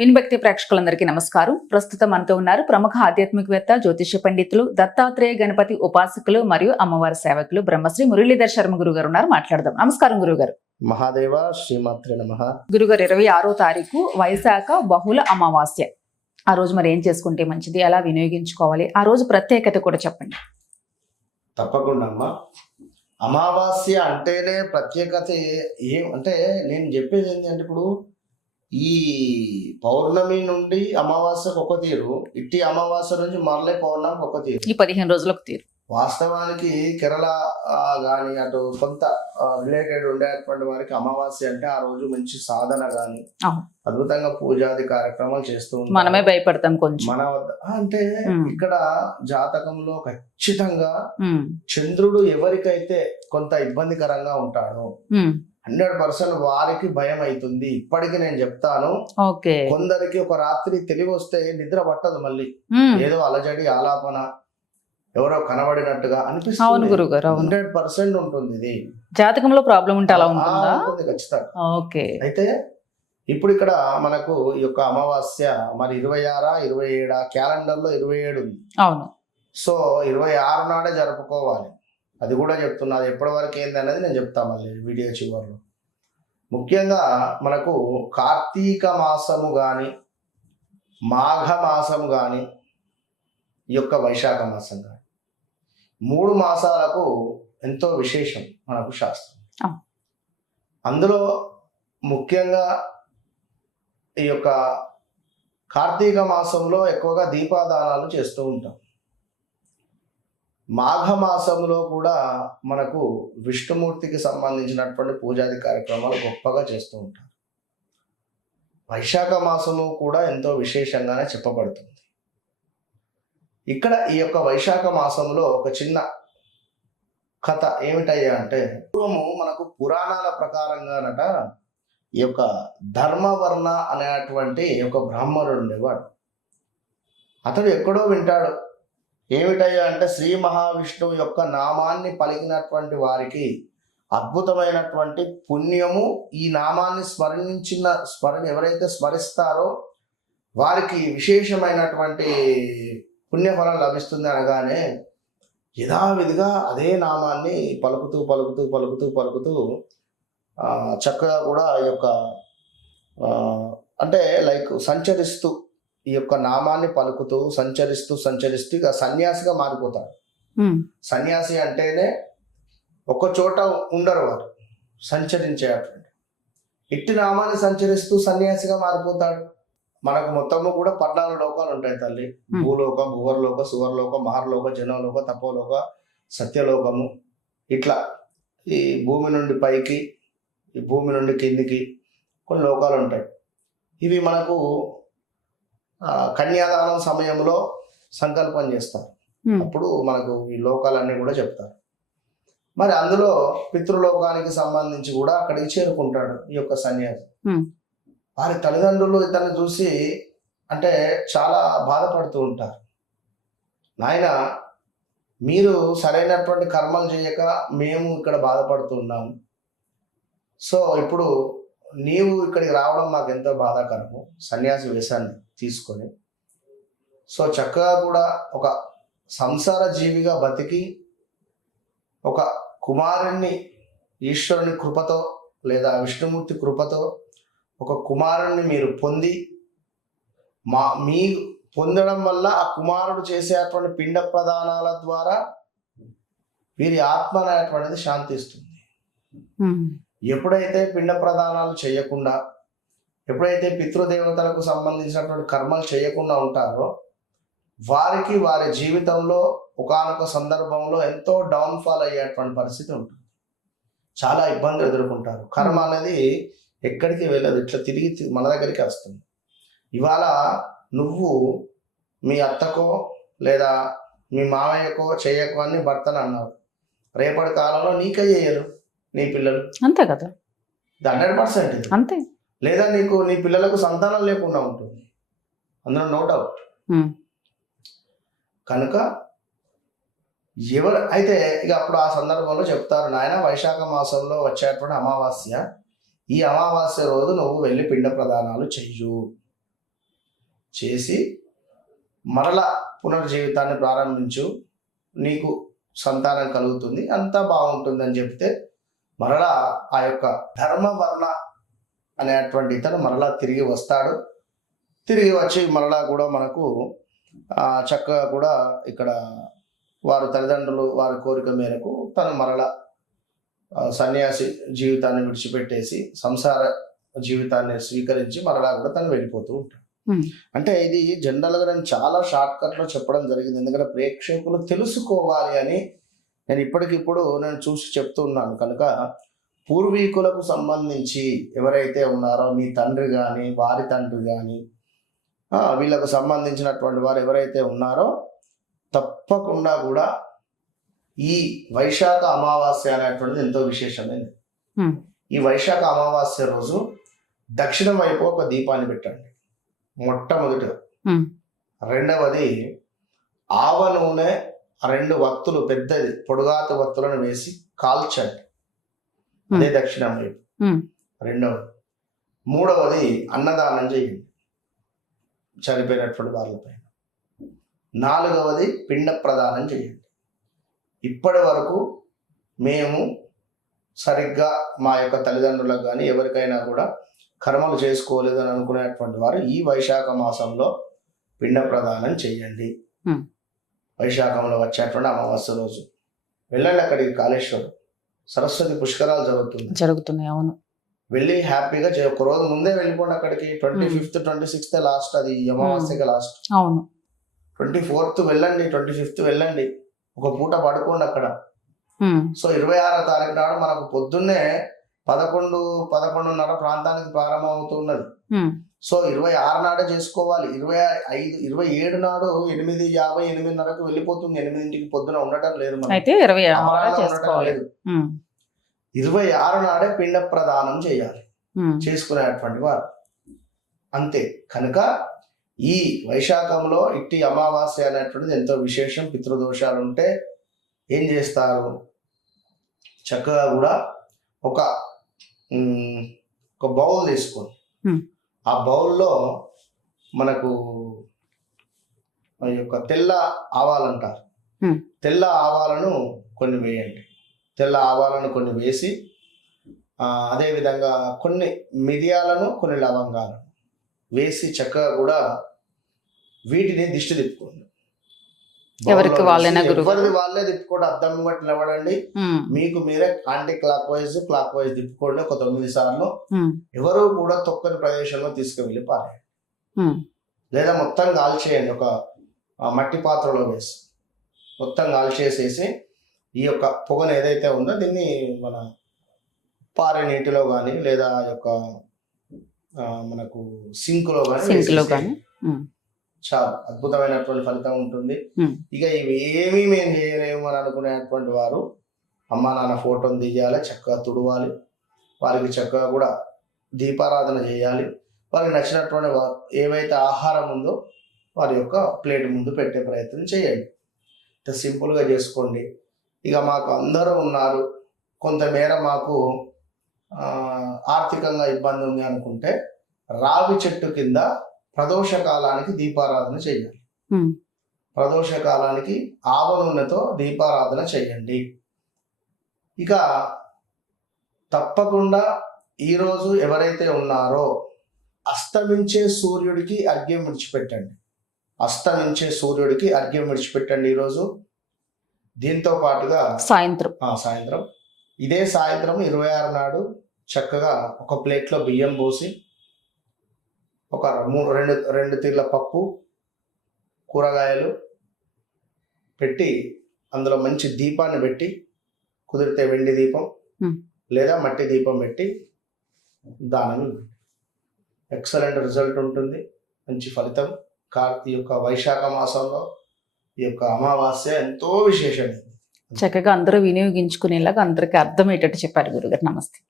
వినిభక్తి ప్రేక్షకులందరికీ నమస్కారం. ప్రస్తుతం మనతో ఉన్నారు ప్రముఖ ఆధ్యాత్మికవేత్త జ్యోతిష పండితులు దత్తాత్రేయ గణపతి ఉపాసకులు మరియు అమ్మవారి సేవకులు బ్రహ్మశ్రీ మురళీధర్ శర్మ గురువు గారు ఉన్నారు. మాట్లాడదాం. నమస్కారం గురుగారు. మహాదేవ శ్రీమాత్రి నమ. గురుగారు ఇరవై ఆరో తారీఖు వైశాఖ బహుళ అమావాస్య. ఆ రోజు మరి ఏం చేసుకుంటే మంచిది? ఎలా వినియోగించుకోవాలి? ఆ రోజు ప్రత్యేకత కూడా చెప్పండి. తప్పకుండా అమ్మ. అమావాస్య అంటేనే ప్రత్యేకత ఏం అంటే నేను చెప్పేది ఏంటంటే ఇప్పుడు ఈ పౌర్ణమి నుండి అమావాస్యకు ఒక తీరు ఇట్టి అమావాస్య నుంచి మరలే పౌర్ణమికి ఒక తీరు ఈ పదిహేను రోజులకు తీరు వాస్తవానికి కేరళ కానీ అటు కొంత రిలేటెడ్ ఉండేటువంటి వారికి అమావాస్య అంటే ఆ రోజు మంచి సాధన కానీ. అద్భుతంగా పూజాది కార్యక్రమాలు చేస్తూ. మనమే భయపడతాం కొంచెం మన వద్ద అంటే. ఇక్కడ జాతకంలో ఖచ్చితంగా చంద్రుడు ఎవరికైతే కొంత ఇబ్బందికరంగా ఉంటాడో హండ్రెడ్ పర్సెంట్ వారికి భయం అవుతుంది ఇప్పటికి నేను చెప్తాను. కొందరికి ఒక రాత్రి తెలివి వస్తే నిద్ర పట్టదు మళ్ళీ. ఏదో అలజడి ఆలాపన ఎవరో కనబడినట్టుగా అనిపిస్తుంది. హండ్రెడ్ పర్సెంట్ ఉంటుంది ఇది. జాతకంలో ప్రాబ్లం ఉంటే అలా ఆ, ఉంటుందా ఉంటుంది ఖచ్చితంగా. ఓకే. అయితే ఇప్పుడు ఇక్కడ మనకు ఈ యొక్క అమావాస్య మరి ఇరవై ఆరా ఇరవై ఏడా క్యాలెండర్లో ఇరవై ఏడు ఉంది. అవును. సో ఇరవై ఆరు నాడే జరుపుకోవాలి. అది కూడా చెప్తున్నా. అది ఎప్పటి వరకు ఏంది అనేది నేను చెప్తా మళ్ళీ వీడియో చివరిలో. ముఖ్యంగా మనకు కార్తీక మాసము కానీ మాఘ మాసం కానీ ఈ యొక్క వైశాఖ మాసం కానీ మూడు మాసాలకు ఎంతో విశేషం మనకు శాస్త్రం. అందులో ముఖ్యంగా ఈ యొక్క కార్తీక మాసంలో ఎక్కువగా దీపాదానాలు చేస్తూ ఉంటాం. మాఘ మాసంలో కూడా మనకు విష్ణుమూర్తికి సంబంధించినటువంటి పూజాది కార్యక్రమాలు గొప్పగా చేస్తూ ఉంటారు. వైశాఖ మాసము కూడా ఎంతో విశేషంగానే చెప్పబడుతుంది. ఇక్కడ ఈ యొక్క వైశాఖ మాసంలో ఒక చిన్న కథ ఏమిటయ్యా అంటే పూర్వము మనకు పురాణాల ప్రకారంగానట ఈ యొక్క ధర్మవర్ణ అనేటువంటి ఒక బ్రాహ్మణుడు ఉండేవాడు. అతడు ఎక్కడో వింటాడు. ఏమిటయ్యా అంటే శ్రీ మహావిష్ణువు యొక్క నామాన్ని పలికినటువంటి వారికి అద్భుతమైనటువంటి పుణ్యము ఈ నామాన్ని స్మరించిన స్మరణ ఎవరైతే స్మరిస్తారో వారికి విశేషమైనటువంటి పుణ్యఫలం లభిస్తుంది అనగానే యథావిధిగా అదే నామాన్ని పలుకుతూ పలుకుతూ పలుకుతూ పలుకుతూ చక్కగా కూడా ఈ యొక్క అంటే లైక్ సంచరిస్తూ ఈ యొక్క నామాన్ని పలుకుతూ సంచరిస్తూ సంచరిస్తూ ఇక సన్యాసిగా మారిపోతాడు సన్యాసి అంటేనే ఒక చోట ఉండరు వారు సంచరించేటువంటి ఇట్టి నామాన్ని సంచరిస్తూ సన్యాసిగా మారిపోతాడు. మనకు మొత్తము కూడా పద్నాలుగు లోకాలు ఉంటాయి తల్లి. భూలోకం భువర్లోక సువర్లోక మహర్లోక జనలోక తపోలోక సత్యలోకము. ఇట్లా ఈ భూమి నుండి పైకి ఈ భూమి నుండి కిందికి కొన్ని లోకాలు ఉంటాయి. ఇవి మనకు కన్యాదానం సమయంలో సంకల్పం చేస్తారు. అప్పుడు మనకు ఈ లోకాలన్నీ కూడా చెప్తారు. మరి అందులో పితృలోకానికి సంబంధించి కూడా అక్కడికి చేరుకుంటాడు ఈ యొక్క సన్యాసి. వారి తల్లిదండ్రులు ఇతన్ని చూసి అంటే చాలా బాధపడుతూ ఉంటారు. నాయన మీరు సరైనటువంటి కర్మలు చేయక మేము ఇక్కడ బాధపడుతున్నాము సో ఇప్పుడు నీవు ఇక్కడికి రావడం మాకు ఎంతో బాధాకరము. సన్యాసి వేషాన్ని తీసుకొని. సో చక్కగా కూడా ఒక సంసార జీవిగా బతికి ఒక కుమారుణ్ణి ఈశ్వరుని కృపతో లేదా విష్ణుమూర్తి కృపతో ఒక కుమారుణ్ణి మీరు పొంది మా మీ పొందడం వల్ల ఆ కుమారుడు చేసేటువంటి పిండ ప్రదానాల ద్వారా వీరి ఆత్మ అనేటువంటిది శాంతిస్తుంది. Hmm. ఎప్పుడైతే పిండ ప్రదానాలు చేయకుండా ఎప్పుడైతే పితృదేవతలకు సంబంధించినటువంటి కర్మలు చేయకుండా ఉంటారో వారికి వారి జీవితంలో ఒకానొక సందర్భంలో ఎంతో డౌన్ఫాల్ అయ్యేటువంటి పరిస్థితి ఉంటుంది. చాలా ఇబ్బందులు ఎదుర్కొంటారు. కర్మ అనేది ఎక్కడికి వెళ్ళదు. ఇట్లా తిరిగి మన దగ్గరికి వస్తుంది. ఇవాళ నువ్వు మీ అత్తకో లేదా మీ మామయ్యకో చేయకో అని భర్తను అన్నావు. రేపటి కాలంలో నీకే చేయరు. నీ పిల్లలు? అంతే కదా. హండ్రెడ్ పర్సెంట్ అంతే. లేదా నీకు నీ పిల్లలకు సంతానం లేకుండా ఉంటుంది. అందులో నో డౌట్. కనుక ఎవరు అయితే ఇక అప్పుడు ఆ సందర్భంలో చెప్తారు నాయన వైశాఖ మాసంలో వచ్చేటువంటి అమావాస్య. ఈ అమావాస్య రోజు నువ్వు వెళ్ళి పిండ ప్రదానాలు చెయ్యు. చేసి మరల పునర్జీవితాన్ని ప్రారంభించు. నీకు సంతానం కలుగుతుంది అంతా బాగుంటుంది అని చెప్తే మరలా ఆ యొక్క ధర్మవర్ణ అనేటువంటి ఇతను మరలా తిరిగి వస్తాడు. తిరిగి వచ్చి మరలా కూడా మనకు ఆ, చక్కగా కూడా ఇక్కడ వారి తల్లిదండ్రులు వారి కోరిక మేరకు తను మరలా సన్యాసి జీవితాన్ని విడిచిపెట్టేసి సంసార జీవితాన్ని స్వీకరించి మరలా కూడా తను వెళ్ళిపోతూ ఉంటాడు. అంటే ఇది జనరల్గా నేను చాలా షార్ట్ కట్లో చెప్పడం జరిగింది. ఎందుకంటే ప్రేక్షకులు తెలుసుకోవాలి అని నేను ఇప్పటికిప్పుడు నేను చూసి చెప్తున్నాను కనుక పూర్వీకులకు సంబంధించి ఎవరైతే ఉన్నారో మీ తండ్రి కానీ వారి తండ్రి కానీ వీళ్ళకు సంబంధించినటువంటి వారు ఎవరైతే ఉన్నారో తప్పకుండా కూడా ఈ వైశాఖ అమావాస్య అనేటువంటిది ఎంతో విశేషమైనది. ఈ వైశాఖ అమావాస్య రోజు దక్షిణం వైపు ఒక దీపాన్ని పెట్టండి మొట్టమొదటి. రెండవది ఆవ నూనె రెండు వత్తులు పెద్దది పొడుగాత వత్తులను వేసి కాల్చండి. అదే దక్షిణం వైపు. రెండవది మూడవది అన్నదానం చేయండి. చనిపోయినటువంటి వాళ్ళపైన నాలుగవది పిండ ప్రదానం చేయండి. ఇప్పటి వరకు మేము సరిగ్గా మా యొక్క తల్లిదండ్రులకు కానీ ఎవరికైనా కూడా కర్మలు చేసుకోలేదని అనుకునేటువంటి వారు ఈ వైశాఖ మాసంలో పిండ ప్రదానం చేయండి. వైశాఖంలో వచ్చేటువంటి అమావాస్య రోజు. వెళ్ళండి అక్కడికి కాళేశ్వరం. సరస్వతి పుష్కరాలు జరుగుతుంది జరుగుతున్నాయి అవును. వెళ్ళి హ్యాపీగా ఒక రోజు ముందే వెళ్ళిపోండి అక్కడికి. Twenty. Fifth twenty sixth last అది అమావాస్యకి లాస్ట్. అవును. ట్వంటీ ఫోర్త్ వెళ్ళండి ట్వంటీ ఫిఫ్త్ వెళ్ళండి. ఒక పూట పడుకోండి అక్కడ. సో ఇరవై ఆరో తారీఖు నాడు మనకు పొద్దున్నే పదకొండు పదకొండున్నర ప్రాంతానికి ప్రారంభం అవుతున్నది సో ఇరవై ఆరు నాడే చేసుకోవాలి. ఇరవై ఐదు ఇరవై ఏడు నాడు ఎనిమిది యాభై ఎనిమిదిన్నరకు వెళ్ళిపోతుంది. ఎనిమిదింటికి పొద్దున ఉండటం లేదు అయితే ఇరవై ఉండటం లేదు. ఇరవై ఆరు నాడే పిండ ప్రదానం చేయాలి. చేసుకునేటువంటి వారు. అంతే. కనుక ఈ వైశాఖంలో ఇట్టి అమావాస్య అనేటువంటిది ఎంతో విశేషం. పితృదోషాలు ఉంటే ఏం చేస్తారు? చక్కగా కూడా ఒక ఒక బౌల్ తీసుకొని. ఆ బౌల్లో మనకు ఈ యొక్క తెల్ల ఆవాలంటారు. తెల్ల ఆవాలను కొన్ని వేయండి. తెల్ల ఆవాలను కొన్ని వేసి అదేవిధంగా కొన్ని మిరియాలను కొన్ని లవంగాలను వేసి చక్కగా కూడా వీటిని దిష్టి తిప్పుకోండి. ఎవరికి వాళ్ళేనా? ఎవరిది వాళ్ళే తిప్పుకోండి అద్దం బట్టి నిలబడండి మీకు మీరే anti clock wise clockwise తిప్పుకోండి ఒక తొమ్మిది సార్లు. ఎవరు కూడా తొక్కని ప్రదేశంలో తీసుకువెళ్ళి పారేయండి లేదా మొత్తం కాల్చేయండి ఒక మట్టి పాత్రలో వేసి. మొత్తం కాల్చేసేసి ఈ యొక్క పొగను ఏదైతే ఉందో దీన్ని మన పారే నీటిలో కానీ లేదా ఆ యొక్క మనకు సింక్లో కానీ సింక్లో వేసేసేయండి. కానీ చాలా అద్భుతమైనటువంటి ఫలితం ఉంటుంది. ఇక ఇవి ఏమీ మేము చేయలేము అని అనుకునేటువంటి వారు అమ్మ నాన్న ఫోటోని తీయాలి చక్కగా తుడవాలి. వారికి చక్కగా కూడా దీపారాధన చేయాలి. వారికి నచ్చినటువంటి ఏవైతే ఆహారం ఉందో వారి యొక్క ప్లేట్ ముందు పెట్టే ప్రయత్నం చేయండి. ఇంత సింపుల్గా చేసుకోండి. ఇక మాకు అందరూ ఉన్నారు. కొంతమేర మాకు ఆర్థికంగా ఇబ్బంది ఉంది అనుకుంటే రావి చెట్టు కింద ప్రదోష కాలానికి దీపారాధన చేయాలి ఉమ్, ప్రదోష కాలానికి ఆవ నూనెతో దీపారాధన చేయండి. ఇక తప్పకుండా ఈరోజు ఎవరైతే ఉన్నారో అస్తమించే సూర్యుడికి అర్ఘ్యం విడిచిపెట్టండి. అస్తమించే సూర్యుడికి అర్ఘ్యం విడిచిపెట్టండి ఈరోజు. దీంతో పాటుగా సాయంత్రం. ఆ, సాయంత్రం. ఇదే సాయంత్రం ఇరవై ఆరు నాడు చక్కగా ఒక ప్లేట్లో బియ్యం పోసి ఒక మూడు రెండు రెండు తీర్ల పప్పు కూరగాయలు పెట్టి అందులో మంచి దీపాన్ని పెట్టి కుదిరితే వెండి దీపం. లేదా మట్టి దీపం పెట్టి దానం. ఎక్సలెంట్ రిజల్ట్ ఉంటుంది. మంచి ఫలితం. కార్తీ యొక్క వైశాఖ మాసంలో ఈ యొక్క అమావాస్య ఎంతో విశేషమైనది చక్కగా అందరూ వినియోగించుకునేలాగా అందరికి అర్థమయ్యేటట్టు చెప్పారు గురుగారు. నమస్తే.